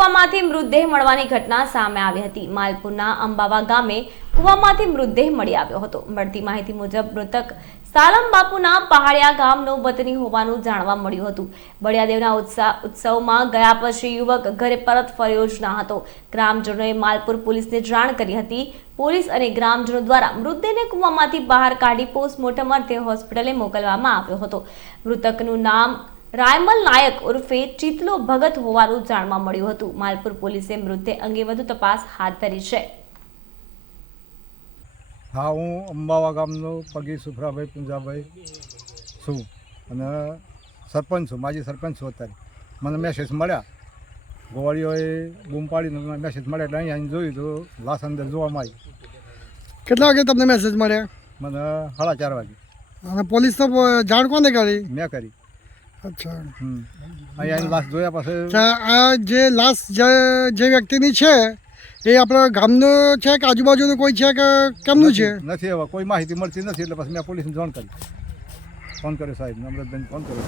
કૂવામાંથી મૃતદેહ મળવાની ઘટના સામે આવી હતી। માલપુરના અંબાવા ગામે કૂવામાંથી મૃતદેહ મળી આવ્યો હતો। મળતી માહિતી મુજબ મૃતક સાલમ બાપુના પહાડિયા ગામનો વતની હોવાનું જાણવા મળ્યું હતું। બળિયાદેવના ઉત્સવમાં ગયા પછી યુવક ઘરે પરત ફર્યો જ ન હતો। ગ્રામજનોએ માલપુર પોલીસને જાણ કરી હતી। પોલીસ અને ગ્રામજનો દ્વારા મૃતદેહને કૂવામાંથી બહાર કાઢી પોસ્ટમોર્ટમ અર્થે હોસ્પિટલે મોકલવામાં આવ્યો હતો। મૃતકનું નામ રાયમલ નાયક ઉર્ફે ચિતલો ભગત હોવાનું જાણવા મળ્યું હતું। માલપુર પોલીસે મૃતદેહ અંગે વધુ તપાસ હાથ ધરી છે। हाँ, हूँ अंबावा गामनो पगी सुफराभाई पुंजाभाई छूँ અને સરપંચ છું, માજી સરપંચ છું। અત્યારે મને મેસેજ મળ્યા, ગોવાળીઓએ બૂમ પાડીને મેસેજ મળ્યા એટલે અહીંયા જોયું તો લાશ અંદર જોવામાં આવી। કેટલા વાગે તમને મેસેજ મળ્યા? મને 4:30 વાગે। અને પોલીસ તો જાણ કોને કરી? મેં કરી। અચ્છા, અહીંયા લાશ જોયા પછી આ જે લાશ જે વ્યક્તિની છે એ આપણા ગામનો છે કે આજુબાજુનું કોઈ છે કે કેમનું છે? નથી, હવે કોઈ માહિતી મળતી નથી એટલે પછી મેં પોલીસને જાણ કરી, ફોન કર્યો સાહેબ અમૃતબેન, ફોન કર્યો।